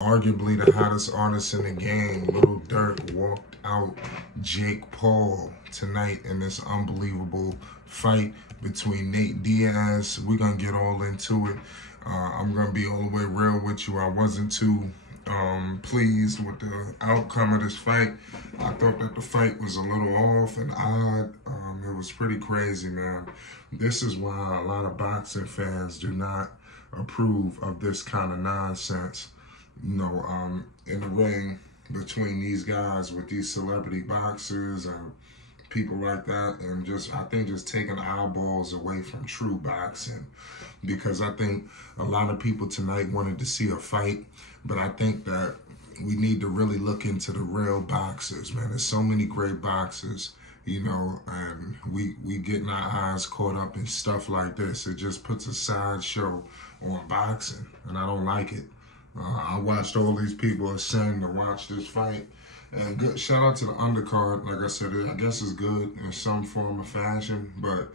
Arguably the hottest artist in the game, Lil Durk, walked out Jake Paul tonight in this unbelievable fight between Diaz. We're going to get all into it. I'm going to be all the way real with you. I wasn't too pleased with the outcome of this fight. I thought that the fight was a little off and odd. It was pretty crazy, man. This is why a lot of boxing fans do not approve of this kind of nonsense. In the ring between these guys with these celebrity boxers and people like that, and I think just taking eyeballs away from true boxing, because I think a lot of people tonight wanted to see a fight, but I think that we need to really look into the real boxers, man. There's so many great boxers, and we getting our eyes caught up in stuff like this. It just puts a sideshow on boxing, and I don't like it. I watched all these people ascend to watch this fight. And good shout out to the undercard. Like I said, I guess it's good in some form or fashion. But,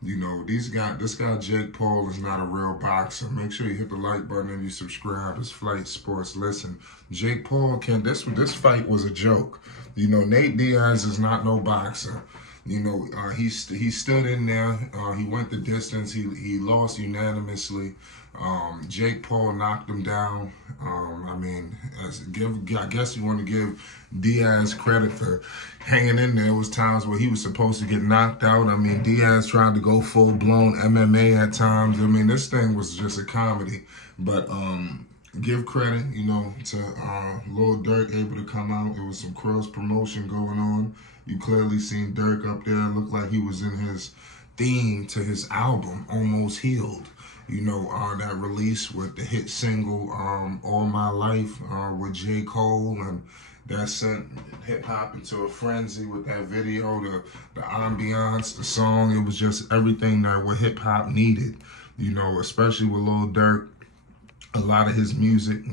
this guy Jake Paul is not a real boxer. Make sure you hit the like button and you subscribe. It's Flight Sports. Listen, Jake Paul this fight was a joke. Nate Diaz is not no boxer. He stood in there. He went the distance. He lost unanimously. Jake Paul knocked him down. I guess you want to give Diaz credit for hanging in there. There was times where he was supposed to get knocked out. Diaz tried to go full-blown MMA at times. This thing was just a comedy. But give credit, to Lil Durk able to come out. It was some cross promotion going on. You clearly seen Durk up there. Looked like he was in his theme to his album, Almost Healed. That release with the hit single, All My Life, with J. Cole, and that sent hip-hop into a frenzy with that video, the ambiance, the song. It was just everything that what hip-hop needed, especially with Lil Durk. A lot of his music,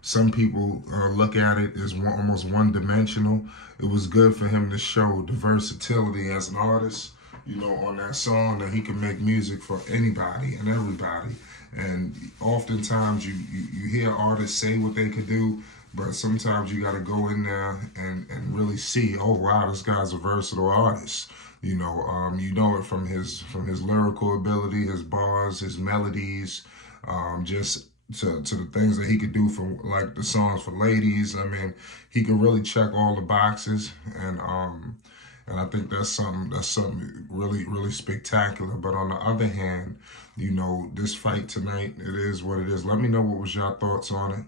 some people look at it as almost one-dimensional. It was good for him to show the versatility as an artist, on that song, that he can make music for anybody and everybody. And oftentimes you hear artists say what they could do, but sometimes you got to go in there and really see, oh wow, this guy's a versatile artist. You know it from his lyrical ability, his bars, his melodies, just to the things that he could do for like the songs for ladies. He could really check all the boxes, and I think that's something really, really spectacular. But on the other hand, this fight tonight, it is what it is. Let me know what was your thoughts on it.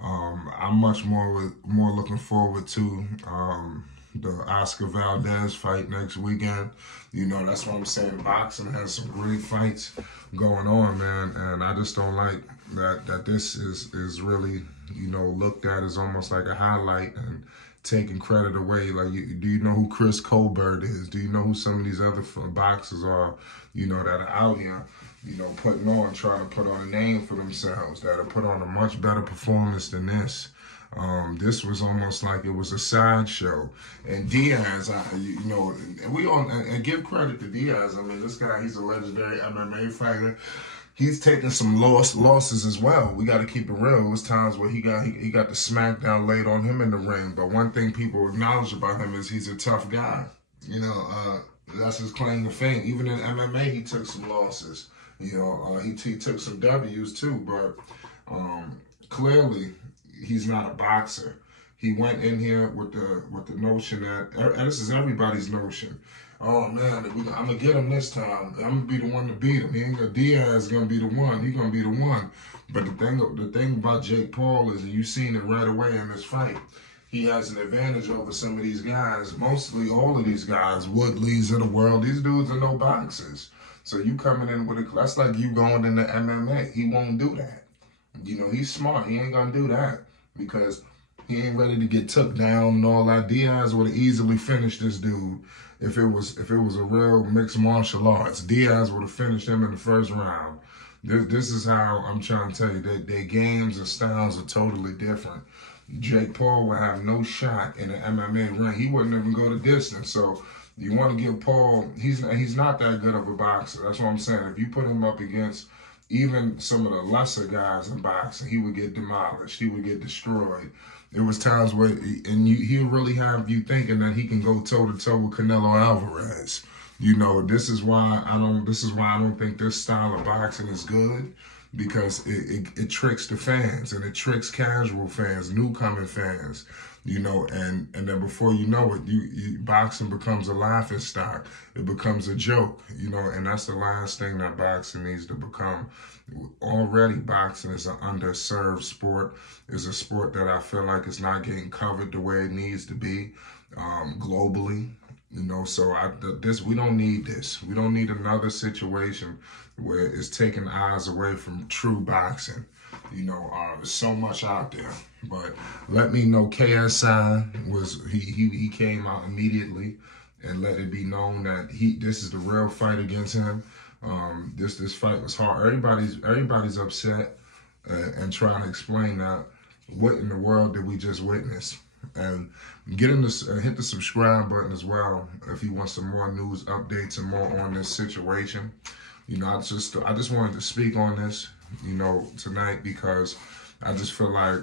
I'm much more looking forward to the Oscar Valdez fight next weekend. That's what I'm saying. Boxing has some great fights going on, man, and I just don't like that this is really, looked at as almost like a highlight and taking credit away. Like, do you know who Chris Colbert is? Do you know who some of these other boxers are, that are out here, trying to put on a name for themselves, that have put on a much better performance than this? This was almost like it was a sideshow. And Diaz, and give credit to Diaz. This guy, he's a legendary MMA fighter. He's taking some losses as well. We got to keep it real. It was times where he got the smackdown laid on him in the ring. But one thing people acknowledge about him is he's a tough guy. That's his claim to fame. Even in MMA, he took some losses. He took some W's too. But clearly, he's not a boxer. He went in here with the notion that, and this is everybody's notion. Oh man, I'm gonna get him this time. I'm gonna be the one to beat him. Diaz is gonna be the one. He's gonna be the one. But the thing about Jake Paul is, and you've seen it right away in this fight, he has an advantage over some of these guys. Mostly all of these guys, Woodleys of the world. These dudes are no boxers. So you coming in with that's like you going into MMA. He won't do that. He's smart. He ain't gonna do that because he ain't ready to get took down and all that. Diaz would have easily finished this dude if it was a real mixed martial arts. Diaz would have finished him in the first round. This is how I'm trying to tell you that their games and styles are totally different. Jake Paul would have no shot in an MMA ring. He wouldn't even go the distance. So you want to give Paul, he's not that good of a boxer. That's what I'm saying. If you put him up against even some of the lesser guys in boxing, he would get demolished. He would get destroyed. There was times where, he'll really have you thinking that he can go toe to toe with Canelo Alvarez. You know, this is why I don't think this style of boxing is good, because it tricks the fans, and it tricks casual fans, newcomer fans. You know, and then before you know it, boxing becomes a laughing stock. It becomes a joke, you know, and that's the last thing that boxing needs to become. Already, boxing is an underserved sport. It's a sport that I feel like is not getting covered the way it needs to be globally. You know, so we don't need this. We don't need another situation where it's taking eyes away from true boxing. You know, there's so much out there. But let me know, KSI he came out immediately and let it be known that this is the real fight against him. This fight was hard. Everybody's upset and trying to explain that. What in the world did we just witness? And hit the subscribe button as well if you want some more news updates and more on this situation. You know, I just wanted to speak on this, you know, tonight, because I just feel like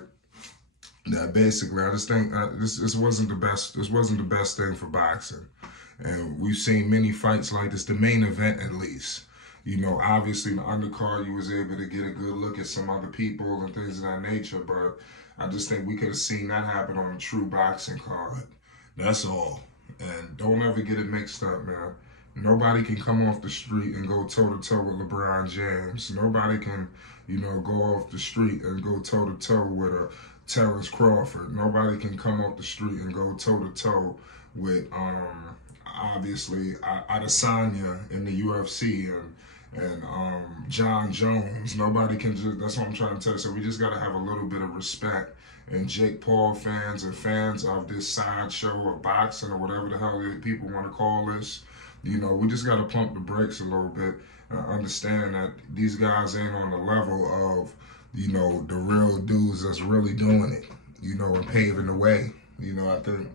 that basically, I just think this wasn't the best. This wasn't the best thing for boxing, and we've seen many fights like this. The main event, at least, you know, obviously in the undercard, you was able to get a good look at some other people and things of that nature. But I just think we could have seen that happen on a true boxing card. That's all. And don't ever get it mixed up, man. Nobody can come off the street and go toe-to-toe with LeBron James. Nobody can, you know, go off the street and go toe-to-toe with a Terrence Crawford. Nobody can come off the street and go toe-to-toe with, obviously, Adesanya in the UFC and John Jones. Nobody can just, that's what I'm trying to tell you. So we just got to have a little bit of respect. And Jake Paul fans and fans of this sideshow or boxing or whatever the hell people want to call this, you know, we just got to pump the brakes a little bit and understand that these guys ain't on the level of, you know, the real dudes that's really doing it, you know, and paving the way. You know, I think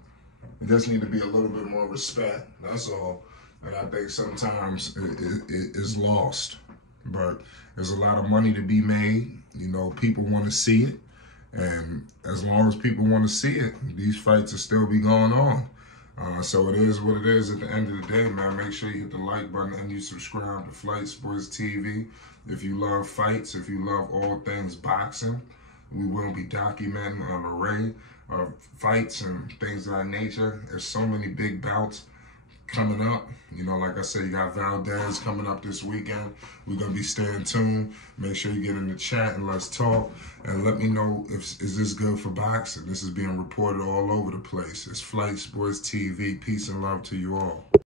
it just need to be a little bit more respect. That's all. And I think sometimes it is lost. But there's a lot of money to be made. You know, people want to see it. And as long as people want to see it, these fights will still be going on. So it is what it is at the end of the day, man. Make sure you hit the like button and you subscribe to Flight Sports TV. If you love fights, if you love all things boxing, we will be documenting an array of fights and things of that nature. There's so many big bouts coming up. You know, like I said, you got Valdez coming up this weekend. We're going to be staying tuned. Make sure you get in the chat and let's talk. And let me know, is this good for boxing? This is being reported all over the place. It's Flight Sports TV. Peace and love to you all.